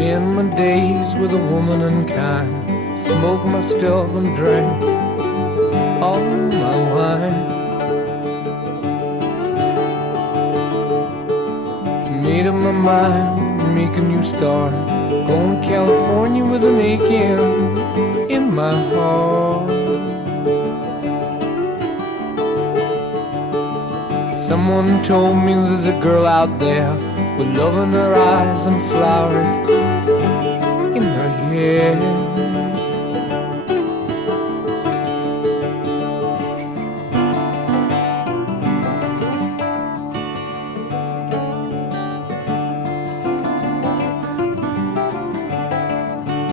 Spend my days with a woman unkind, smoke my stuff and drink all my wine. Made up my mind, make a new start, going to California with an aching in my heart. Someone told me there's a girl out there with love in her eyes and flowers in her hair.